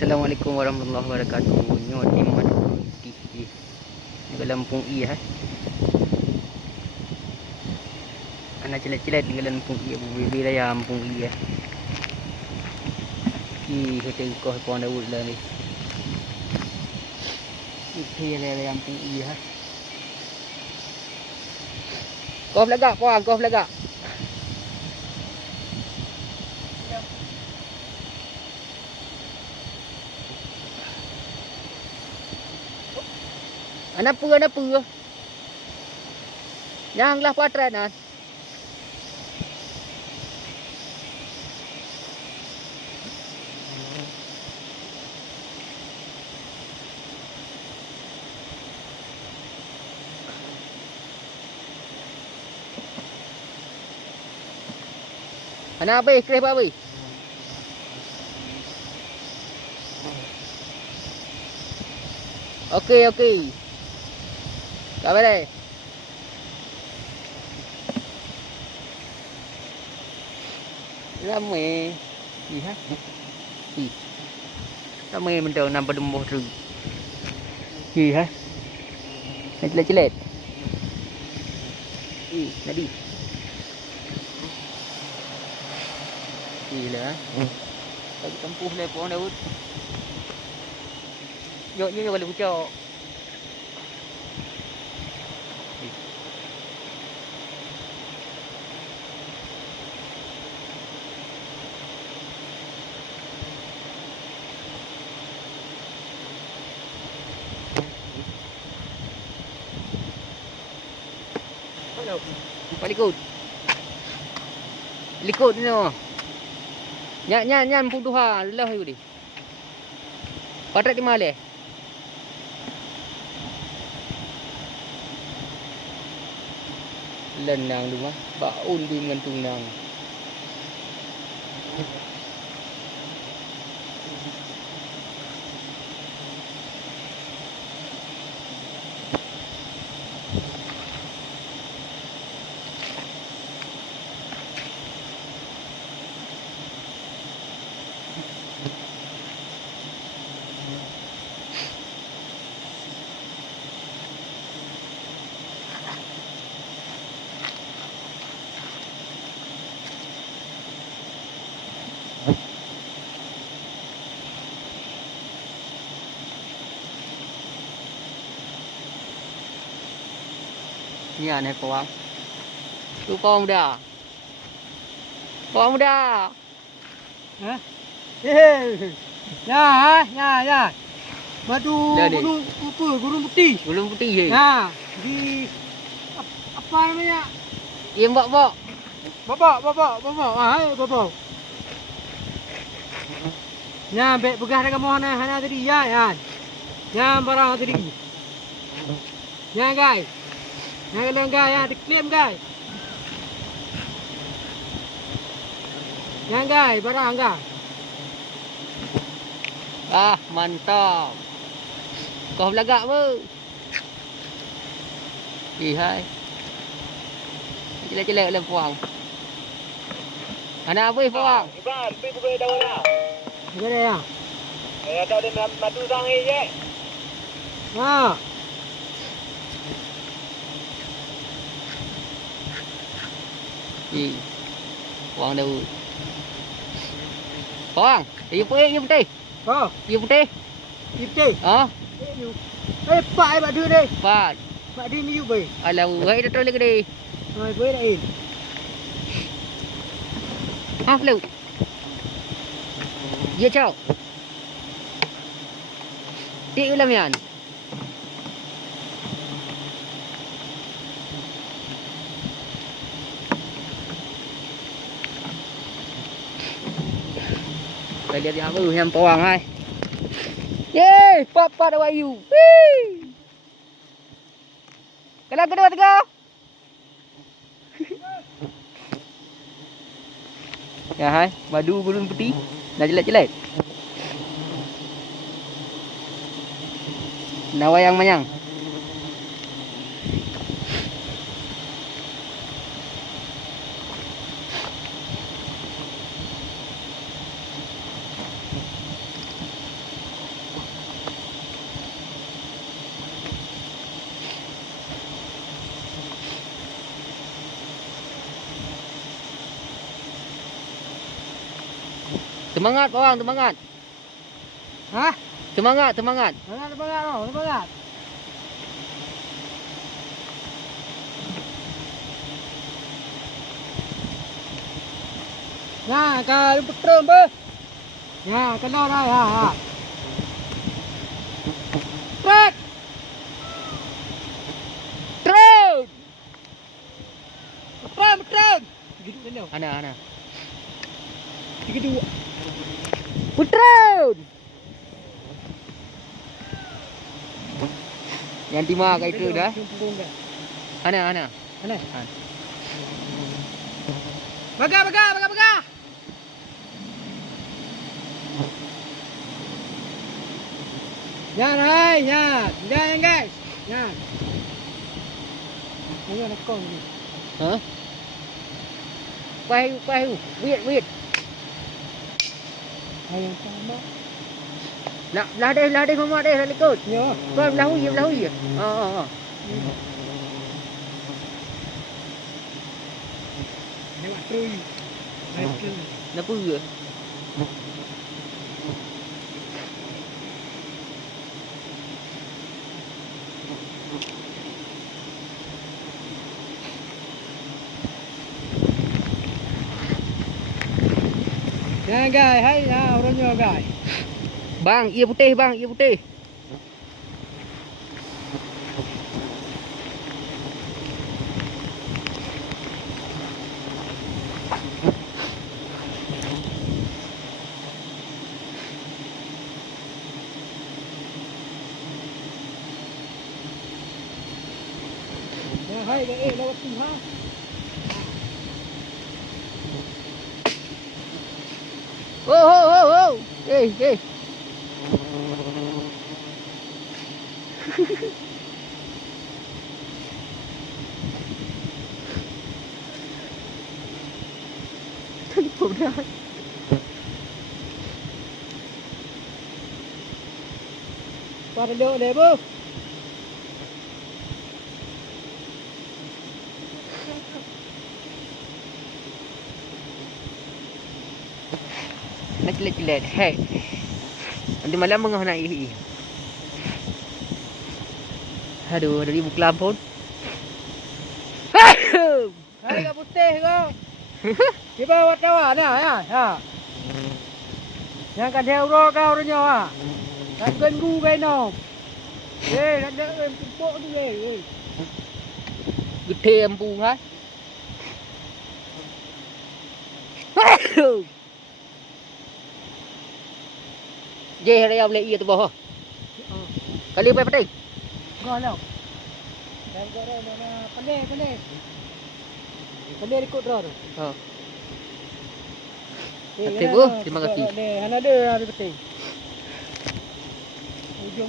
Assalamualaikum warahmatullahi wabarakatuh. Nyo di madu di Lampung I anak cilet-cilet di Lampung I bibi raya Lampung I Ki kita kau pon Daud lah ni. Iki raya Lampung I Kau belagak puang, kau belagak. Apa? Janganlah patrat nas. Ana apa? Krep apa? Okey. Kau boleh. Ramai. Lihat. Ramai benda nampak dembuh tu. Lihat. Celet-celet. Tadi. Gila. Bagi tempuh lah pohon Daud. Yoknya boleh bucok. Likut ni no. Nyan putuha lelah you di. Patrat di mana? Lenang tu mah. Baun di mengentung nang. Ni aneh pawang. Tu pawang muda. Pawang muda. Hah? Ya. Madu gunung putih. Gulung putih je. Ha, di apa namanya? Yang bak-bak. Bapak. Hai, bapak. Ya, begah dengan mohana hana tadi ya. Ya, barang tadi. Ya, guys. Ya, lengga ya, diklaim guys. Ya, guys, barang guys. Mantap. Kau belagak apa? Hai. Celet-celet oleh puang. Ana apa puang? Iban, pergi buka daun lah. Ada ya? Ada madu sangi je. Ha. Puang Daud. Puang, you putih. Oh, You putih. ipte. Ha? Pak ai bak dua deh. Pat. Bak di ni ube. Alah, hai dah tolak gede. Hai, boleh lain. Flu. Ya chao. Ti ulam yan. Đây lihat yang yang pawang hai. Yeay, papa dah wayu. Wih. Kalau kedua tiga. Ya hai, madu gulung putih. Dah celet-celet. Nawayang manyang. Semangat bawang, semangat. Hah? Semangat, semangat. Semangat oh, semangat. Nah, kalau putra apa? Ya, kalau dah ya. Trek. Terus. Putra. Gitu kan. Ana. Gitu. Putra. Yang timah kat itu dah. Ana. Mana? Ha. Baga. Yan, hai, yan guys. Yan. Ayo nak kau ni. Hả? Quay, viết. Ayo sama. Lah đây mama đây là ikut. Yo. Coi lau gì. Ờ. Lewat terus. Nó vừa. Ya guys, hai ya orangnya guys. Bang, ia putih. Ya hai lewat tu ha. Ô. Ê. Phụ ra. Pada duk deh bu. Nak cilet. Hei. Nanti malam mengah nak iri. Aduh, dari ibu kelam pun. Hai kat putih kau. Di bawah tawa ni ya. Yang kat theo ro kau orangnya ah. Kat genggu kai no. Nak em tumpuk tu Gede empu ha. Je hari boleh ia tu bawah. Kali apa peting? Kau lah. Dan kau ro mana pandai. Pandai ikut ro tu. Ha. Okey bu, terima kasih. Hana ada penting.